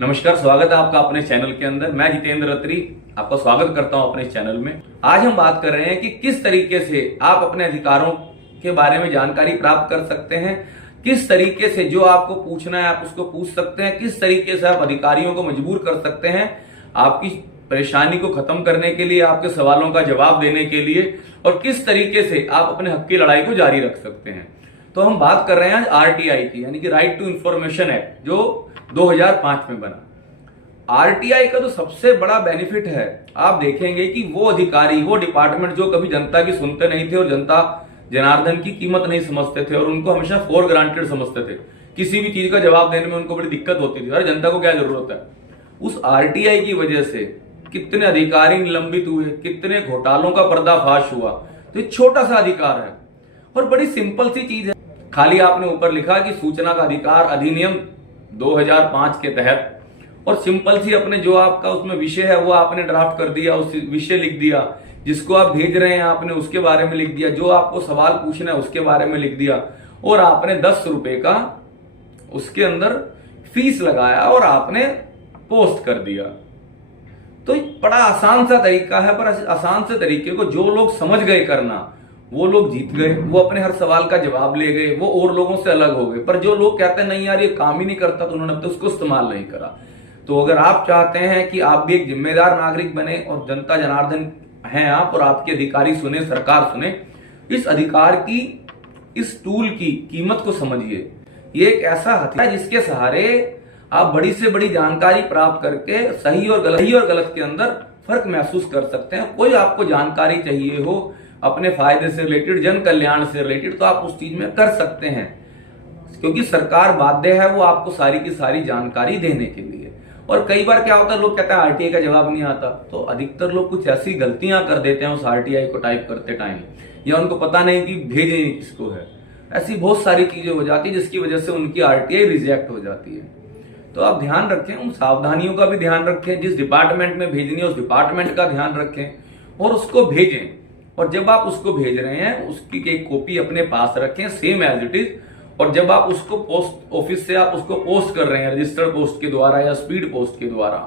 नमस्कार, स्वागत है आपका अपने चैनल के अंदर। मैं जितेंद्र अत्री आपका स्वागत करता हूं अपने चैनल में। आज हम बात कर रहे हैं कि किस तरीके से आप अपने अधिकारों के बारे में जानकारी प्राप्त कर सकते हैं, किस तरीके से जो आपको पूछना है आप उसको पूछ सकते हैं, किस तरीके से आप अधिकारियों को मजबूर कर सकते हैं आपकी परेशानी को खत्म करने के लिए, आपके सवालों का जवाब देने के लिए, और किस तरीके से आप अपने हक की लड़ाई को जारी रख सकते हैं। तो हम बात कर रहे हैं आरटीआई की, यानी कि राइट टू इंफॉर्मेशन एक्ट, जो 2005 में बना। आरटीआई का तो सबसे बड़ा बेनिफिट है, आप देखेंगे कि वो अधिकारी, वो डिपार्टमेंट जो कभी जनता की सुनते नहीं थे और जनता जनार्दन की कीमत नहीं समझते थे और उनको हमेशा फॉर ग्रांटेड समझते थे, किसी भी चीज का जवाब देने में उनको बड़ी दिक्कत होती थी। अरे जनता को क्या जरूरत है। उस आरटीआई की वजह से कितने अधिकारी निलंबित हुए, कितने घोटालों का पर्दाफाश हुआ। तो ये छोटा सा अधिकार है और बड़ी सिंपल सी चीज है। खाली आपने ऊपर लिखा कि सूचना का अधिकार अधिनियम 2005 के तहत, और सिंपल सी अपने जो आपका उसमें विषय है वो आपने ड्राफ्ट कर दिया, उस विषय लिख दिया, जिसको आप भेज रहे हैं आपने उसके बारे में लिख दिया, जो आपको सवाल पूछना है उसके बारे में लिख दिया, और आपने 10 रुपए का उसके अंदर फीस लगाया और आपने पोस्ट कर दिया। तो बड़ा आसान सा तरीका है, पर आसान से तरीके को जो लोग समझ गए करना, वो लोग जीत गए, वो अपने हर सवाल का जवाब ले गए, वो और लोगों से अलग हो गए। पर जो लोग कहते हैं नहीं यार ये काम ही नहीं करता, तो उन्होंने अब तक उसको इस्तेमाल नहीं करा। तो अगर आप चाहते हैं कि आप भी एक जिम्मेदार नागरिक बने और जनता जनार्दन हैं आप, और आपके अधिकारी सुने, सरकार सुने, इस अधिकार की, इस टूल की कीमत को समझिए। ये एक ऐसा हथियार है जिसके सहारे आप बड़ी से बड़ी जानकारी प्राप्त करके सही और गलत के अंदर फर्क महसूस कर सकते हैं। कोई आपको जानकारी चाहिए हो अपने फायदे से रिलेटेड, जन कल्याण से रिलेटेड, तो आप उस चीज में कर सकते हैं, क्योंकि सरकार बाध्य है वो आपको सारी की सारी जानकारी देने के लिए। और कई बार क्या होता है, लोग कहते हैं आरटीआई का जवाब नहीं आता, तो अधिकतर लोग कुछ ऐसी गलतियां कर देते हैं उस आरटीआई को टाइप करते टाइम, या उनको पता नहीं कि भेजें किसको है। ऐसी बहुत सारी चीजें हो जाती है जिसकी वजह से उनकी आरटीआई रिजेक्ट हो जाती है। तो आप ध्यान रखें, उन सावधानियों का भी ध्यान रखें, जिस डिपार्टमेंट में भेजनी है उस डिपार्टमेंट का ध्यान रखें और उसको भेजें। और जब आप उसको भेज रहे हैं उसकी एक कॉपी अपने पास रखें, सेम एज इट इज। और जब आप उसको पोस्ट ऑफिस से आप उसको पोस्ट कर रहे हैं रजिस्टर्ड पोस्ट के द्वारा या स्पीड पोस्ट के द्वारा,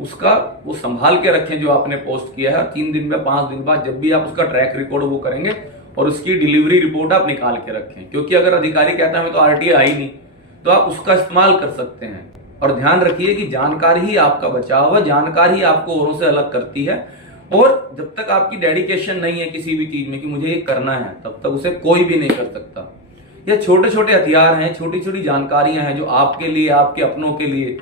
उसका वो संभाल के रखें जो आपने पोस्ट किया है। 3 दिन में 5 दिन बाद जब भी आप उसका ट्रैक रिकॉर्ड वो करेंगे और उसकी डिलीवरी रिपोर्ट आप निकाल के रखें, क्योंकि अगर अधिकारी कहता है हमें तो आरटीआई आई नहीं, तो आप उसका इस्तेमाल कर सकते हैं। और ध्यान रखिए कि जानकारी ही आपका बचाव है, जानकारी ही आपको औरों से अलग करती है। और जब तक आपकी डेडिकेशन नहीं है किसी भी चीज में कि मुझे ये करना है, तब तक उसे कोई भी नहीं कर सकता। ये छोटे छोटे हथियार हैं, छोटी छोटी जानकारियां हैं जो आपके लिए, आपके अपनों के लिए